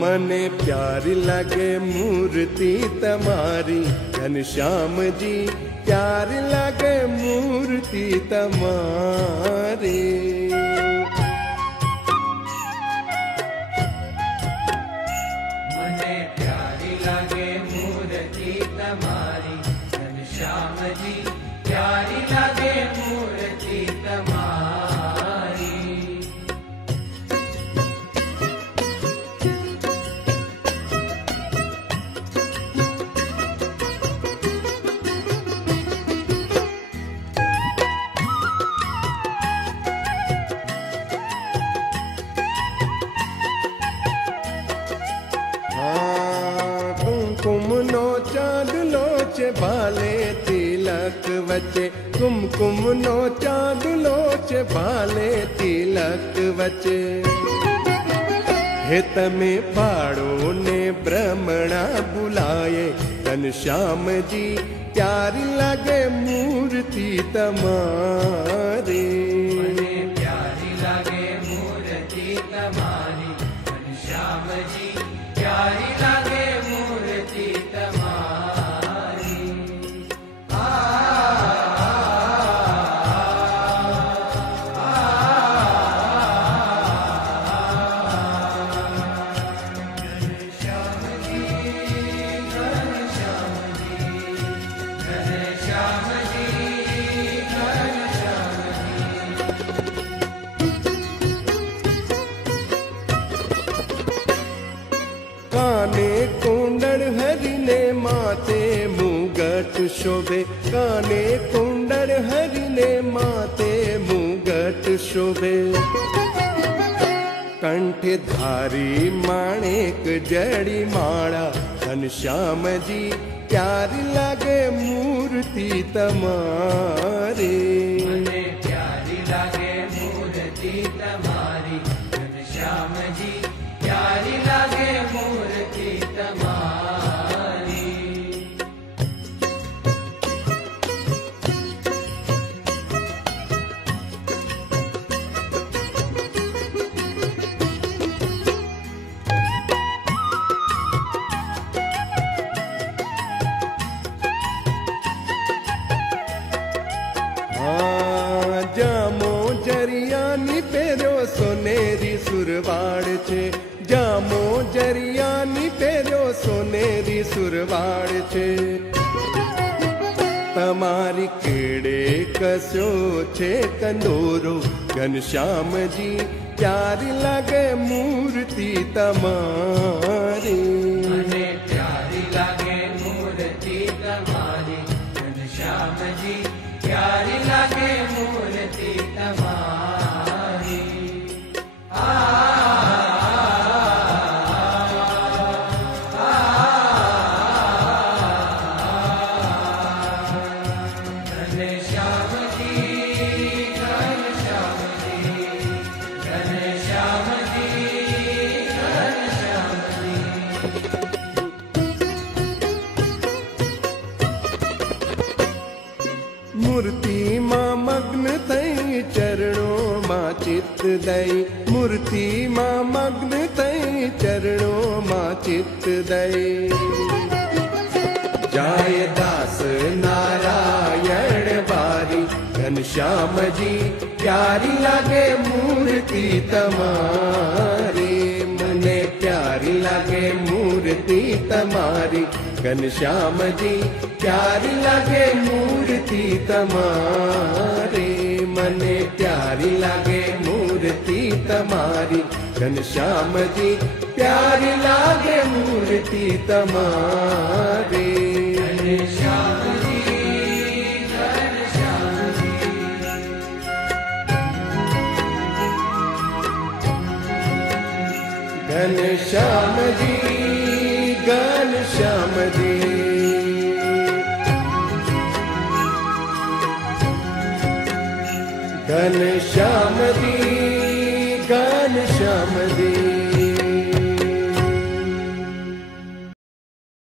मने प्यारी लगे मूर्ति तमारी घनश्याम जी, प्यारी लगे मूर्ति तमारी। मने प्यारी लगे मूर्ति तमारी घनश्याम जी, प्यारी लगे मूर्ति तमारी। कुमकुम नो चांद लोचे भाले तिलक वचे, कुमकुम नो चांद लोचे भाले तिलक वचे। हे तमे पाड़ो ने ब्रह्मणा बुलाए घनश्याम जी, प्यारी लगे मूर्ति तमारी। मने प्यारी लगे मूर्ति तमारी घनश्याम जी, प्यारी लगे मूर्ति तमारी। घनश्याम जी, घनश्याम जी, घनश्याम जी, घनश्याम जी। काने कुंडल हरि ने माते मुगट शोभे, काने कुंडल हरि ने माते मुगट शोभे। कंठ धारी माणिक जड़ी माला घनश्याम जी, प्यारी लगे मूर्ति तमारी। मने प्यारी लगे मूर्ति तमारी घनश्याम जी, प्यारी लगे मूर्ति तमारी। जामो जरियानी पेरो सोनेरी सुरवाड़ छे, जामो जरियानी पेरो सोनेरी सुरवाड़ छे। तमारी केड़े कसो छे कंदोरो घनश्याम जी, प्यारी लगे मूर्ति तमारी। मने प्यारी लगे मूर्ति तमारी घनश्याम जी, प्यारी लगे मूर्ति तमारी। घनश्याम जी, घनश्याम जी, घनश्याम जी, घनश्याम जी। मूर्ति मां मग्न थई चरणों मां चित्त दई, मूर्ति मां मग्न थई चरणों मां चित्त दई। जाय दास नारायण बारी घनश्याम जी, प्यारी लगे मूर्ति तमारी। मने प्यारी लगे मूर्ति तमारी घनश्याम जी, प्यारी लगे मूर्ति तमारी। मने प्यारी लगे मूर्ति तमारी घनश्याम जी, प्यारी लगे मूर्ति तमारी। घनश्याम जी, घनश्याम जी, घनश्याम जी, घनश्याम जी, घनश्याम जी, घनश्याम जी।